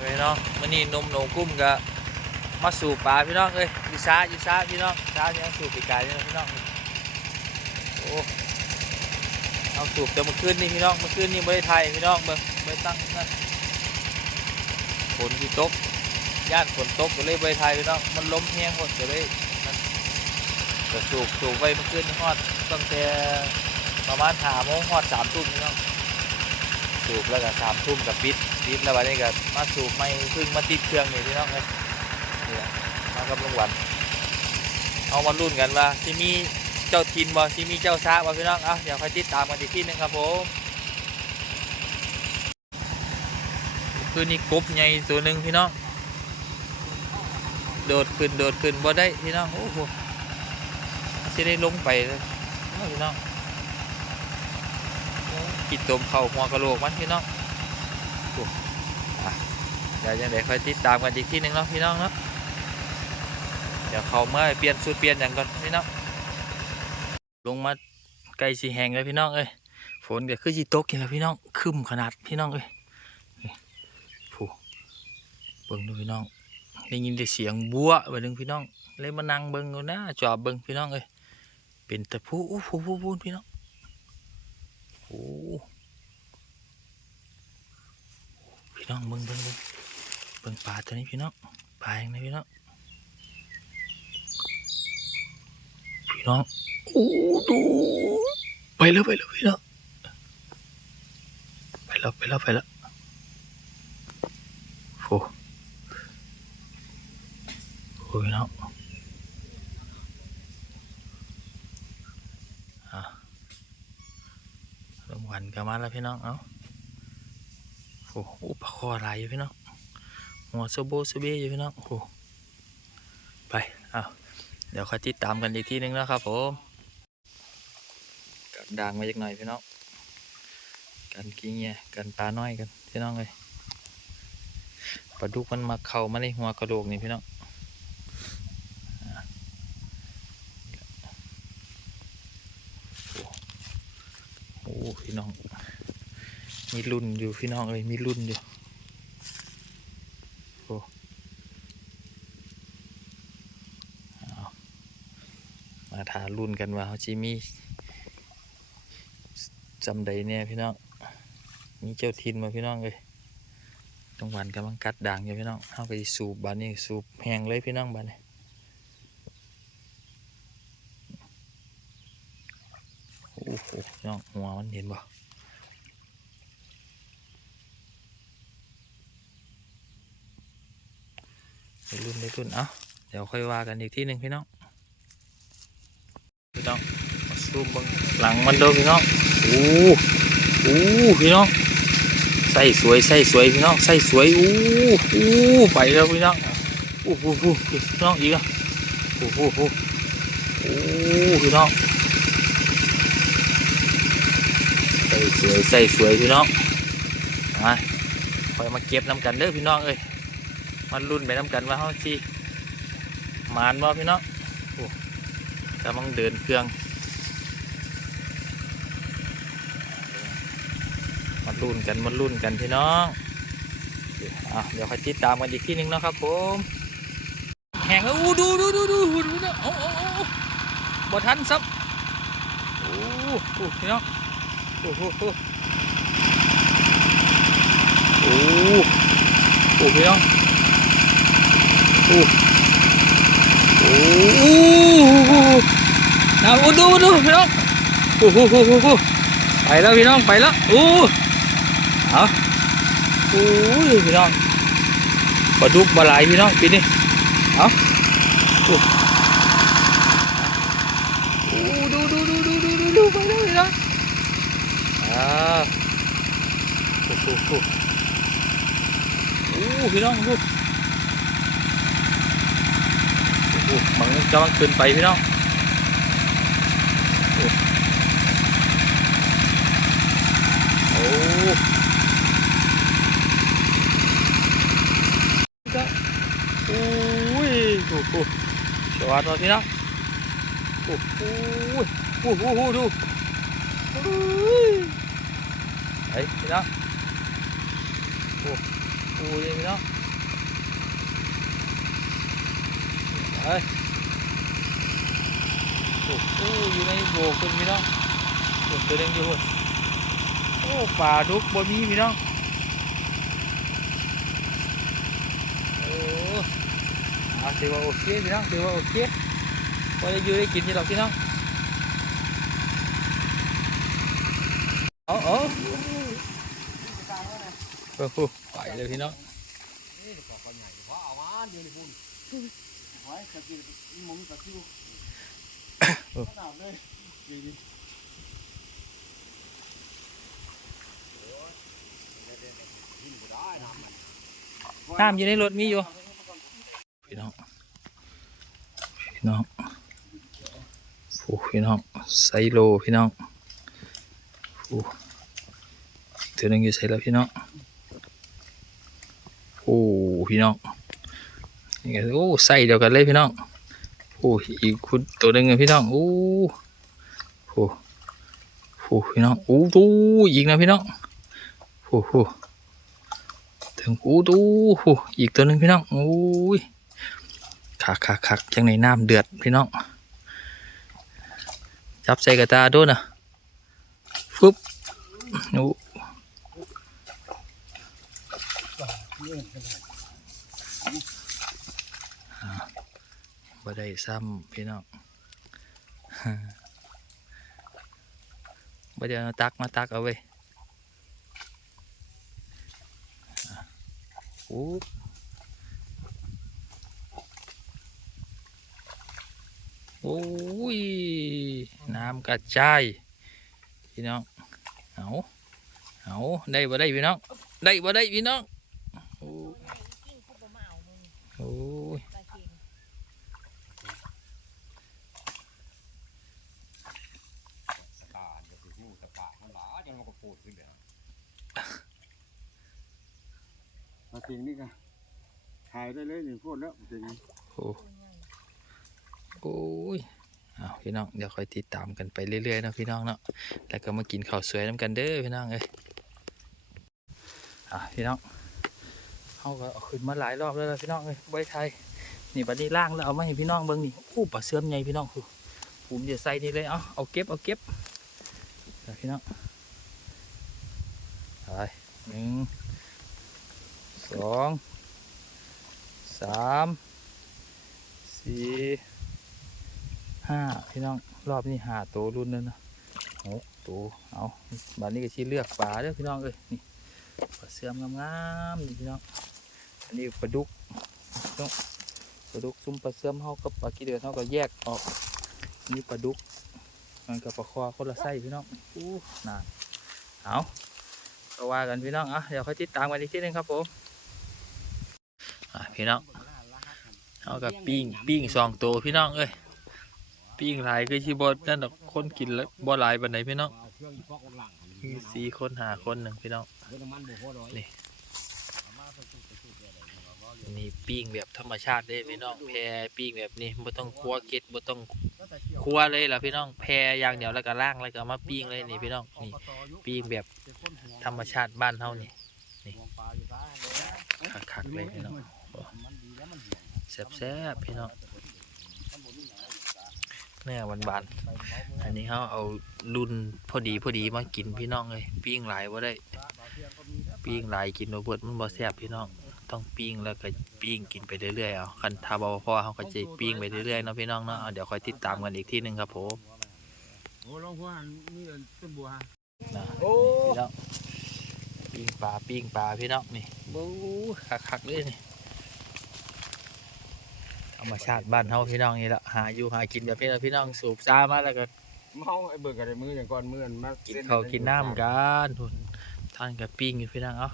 พี่น้องมันนี่นมโหนกุ้มก็มาสู่ปลาพี่น้องเอ้ยอยูซ่าอยูซ่าพี่น้องซ่าเนี่ยสูบปีกายเนี่ยพี่น้องโอ้เอาสูบแต่เมื่อคืนนี่พี่น้องเมื่อคืนนี่ไม่ได้ไทยพี่น้องเบิ่งไม่ตั้งนั่นฝนที่ตกย่านฝนตกก็เลยไม่ได้ไทยพี่น้องมันล้มแห้งหมดก็เลยนั่นก็สูบสูบไปเมื่อคืนนี่ฮอดตั้งแต่ประมาณหาโมงฮอดสามทุ่มพี่น้องสูบแล้วก็สามทุ่มกับปิดิดแล้ววันนี้ก็มาสูบไม่พึ่งมาติดเครื่องนี่พี่น้องเลยเนี่ยมากับลุงหวันเอามารุ่นกันว่าที่มีเจ้าทินบ่ที่มีเจ้าซาบ่พี่น้องเอาเดี๋ยวคอยติดตามกันอีกทีนึงครับผมคือนี่กบใหญ่ตัวหนึ่งพี่น้องโดดขึ้นโดดขึ้นบ่ได้พี่น้องโอ้โหจะได้ลงไปเลยพี่น้องกินตมเข่าหัวกระโหลกมันพี่น้อง เดี๋ยวยังไงค่อยติดตามกันอีกที่หนึ่งเนาะพี่น้องเนาะเดี๋ยวเขาเมื่อเปลี่ยนสูตรเปลี่ยนอย่างก่อนพี่น้องลงมาใกล้สีแหงเลยพี่น้องเอ้ยฝนก็คือจีตกกินแล้วพี่น้องคึมขนาดพี่น้องเอ้ยผู้เบิ่งดูพี่น้องได้ยินแต่เสียงบัวไปดึงพี่น้องเลยมานั่งเบิ่งดูนะจอบเบิ่งพี่น้องเอ้ยเป็นตะพูอู้ผู้ผู้ผู้พี่น้องโอ้ พี่น้องเบิ่งเบิ่งเบิ่งเบิ่งปลาตัวนี้พี่น้องปลาอย่างนี้พี่น้องพี่น้องโอ้ดูไปแล้วไปแล้วพี่น้องไปแล้วไปแล้วไปแล้วโอ้โหพี่น้องอะลงวันกันมาแล้วพี่น้องเอ้า โอ้โหปลาคอลายอยู่พี่น้องหัวโซโบโซเบอยู่พี่น้องโอ้ไปเอาเดี๋ยวคอยติดตามกันอีกทีนึงนะครับผมกับด่างมาอีกหน่อยพี่น้องกันกิ้งเงี้ยกันปลาน้อยกันพี่น้องเลยปลาดุกมันมาเข่ามาในหัวกระโหลกนี่พี่น้องโอ้พี่น้อง มีรุ่นอยู่พี่น้องเอ้ยมีรุ่นอยู่โอ้มาถารุ่นกันว่าเขาจีมีจำใดเนี่ยพี่น้องมีเจ้าทินมาพี่น้องเลยตรงวันกำลังกัดด่างอยู่พี่น้องเข้าไปสูบบานนี้สูบแหงเลยพี่น้องบานนี้โอ้โหพี่น้องหัวมันเห็นบ่ ไปรุ่นไปรุ่นเอ้าเดี๋ยวค่อยว่ากันอีกที่หนึ่งพี่น้องพี่น้องซูมบังหลังมันเด้อพี่น้องโอ้โอ้พี่น้องใส่สวยใส่สวยพี่น้องใส่สวยโอ้โอ้ไปแล้วพี่น้องโอ้โหโอ้พี่น้องอีกอะโอ้โหโอ้โหโอ้พี่น้องใส่สวยใส่สวยพี่น้องมาคอยมาเก็บน้ำกันเด้อพี่น้องเอ้ย มันรุ่นไปน้ำกันว่าเขาสิมานบ่พี่น้องโอ้กำลังเดินเครื่องมันรุ่นกันมันรุ่นกันพี่น้องอะเดี๋ยวคอยติดตามกันอีกที่นึงเนาะครับผมแหงแล้วอู้ดูดูดูดูดูดูนะโอ้โอ้โอ้โอ้บทันซับโอ้โหพี่น้องโอ้โหโอ้โหโอ้โหพี่น้อง โอ้โอ้นะโอ้ดูดูพี่น้องโอ้โหโอ้โหไปแล้วพี่น้องไปแล้วโอ้เอาโอ้ยพี่น้องปลาดุกปลาไหลพี่น้องปีนี้เอาโอ้โอ้ดูดูดูดูดูดูดูไปแล้วพี่น้องอ่าโอ้โหโอ้โหโอ้พี่น้องดู โอ้มันกำลังขึ้นไปพี่น้องโอ้โอ้ก็โอ้ยโอ้โหสวัสดีพี่น้องโอ้โหโอ้โหโอ้โหดูโอ้ยไอ้พี่น้องโอ้ปูเลยพี่น้อง เอ้ย โอ้โหอยู่ในโบกคุณพี่น้องโอ้ตัวเด้งอยู่พุ่นโอ้ปลาดุกบ่มีพี่น้อง โอ้อาถือว่าโอเคพี่น้องถือว่าโอเคพอได้อยู่ได้กินนี่หรอกพี่น้องเอาเอาโอ้โหไปเลยพี่น้องนี่ปอกใหญ่เพราะเอามาเดี๋ยวนี้พุ่น ไว้ตะกี้มุมตะกิ้วขนาดเลยดีดีน้ำอยู่ในรถมีอยู่พี่น้องพี่น้องโอ้พี่น้องไซโลพี่น้องโอ้เธอหนึงอยู่ใส่แล้วพี่น้องโอ้พี่น้อง นี่ก็โอ้ใส่เดียวกันเลยพี่น้องโอ้อีกคุณตัวหนึงพี่น้องโอ้โหโอ้พี่น้องโอ้ดูอีกนะพี่น้องโอ้โหถึงอู้ดูหูอีกตัวหนึ่งพี่น้องโอ้ยคักคักคักจังในน้ำเดือดพี่น้องจับใส่กระตาด้วยนะฟึบโอ้ บ่ได้ซ้ำพี่น้องบ่ได้เอาตักมาตักเอาไว้โอ้โอ้ย น้ำกระจาย พี่น้อง เอาเอาได้บ่ได้พี่น้อง ได้บ่ได้พี่น้อง โอ้โอ้ย ตาเดี๋ยวหูตะปะมันห ลาจนมันก็ปูดขึ้นเลยมาจริงนี่กันถ่ายได้เลยนี่พูดแล้วจริงโอ้โอ้ยเอาพี่น้องเดี๋ยวค่อยติดตามกันไปเรื่อยๆเนาะพี่น้องเนาะแล้วก็มากินข้าวสวยน้ำกันเด้อพี่น้องเอ้ยอะพี่น้องเขาก็เอาขึ้นมาหลายรอบแล้วล่ะพี่น้องเอ้ยไว้ไทยนี่บัดนี้ล่างแล้วเอามาให้พี่น้องเบิ่งนี่โอ้ปลาเสื่อมใหญ่พี่น้องคือผมจะใส่นี่เลยเอาเอาเก็บเอาเก็บเอาพี่น้อง ไปหนึ่งสองสามสี่ห้าพี่น้องรอบนี้หาตัวรุ่นแล้วนะหกตัวเอาบัดนี้ก็ชี้เลือกปลาเด้อพี่น้องเอ้ยนี่ปลาเสื่อมงามๆนี่พี่น้องอันนี้ปลาดุกน้องปลาดุกซุ่มปลาเสื่อมเฮากับปลากีเดือนเฮาก็แยกออกนี่ปลาดุกมันกับปลาคอคนละไส้พี่น้องอู้นานเอา ก็ว่ากันพี่น้องอะเดี๋ยวค่อยติดตามกันอีกทีหนึงครับผมอะพี่น้องเอากับปิ้งปิ้งสองตัวพี่น้องเอ้ยปิ้งหลายคือชิบดนั่นดอกคนกินแล้วบ่หลายบันไดพี่น้องมีสี่คนหาคนหนึ่งพี่น้องนี่ นี่นี่ปิ้งแบบธรรมชาติเด้พี่น้องแพปิ้งแบบนี้บ่ต้องคั่วเก็ดบ่ต้องคั่วเลยล่ะพี่น้องแพอย่างเดียวแล้วก็ล่างแล้วก็เอามาปิ้งเลยนี่พี่น้องนี่ปิ้งแบบธรรมชาติบ้านเฮานี่คักๆเลยพี่น้องแซ่บๆพี่น้องเนื้อหวานๆอันนี้เฮาเอารุ่นพอดีพอดีมากินพี่น้องเลยปิ้งหลายบ่ได้ปิ้งหลายกินบ่เบิดมันบ่แซ่บพี่น้อง ต้องปิ้งแล้วก็ปิ้งกินไปเรื่อยๆเอาคันถ้าบ่พอเขาก็จะปิ้งไปเรื่อยๆเนาะพี่น้องเนาะเอาเดี๋ยวคอยติดตามกันอีกทีหนึงครับผมโอ้ลองพูดนี่ต้นบัวนะพี่น้องปิ้งปลาปิ้งปลาพี่น้องนี่บู๊คักๆเลยนี่ธรรมชาติบ้านเฮาพี่น้องนี่แหละหาอยู่หากินแบบนี้แหละพี่น้องสูบซามาแล้วก็เมาไอ้เบิกอะไรมืออย่างก่อนมือมากินข้าวกินน้ำกันทุนท่านกับปิ้งอยู่พี่น้องเอ้า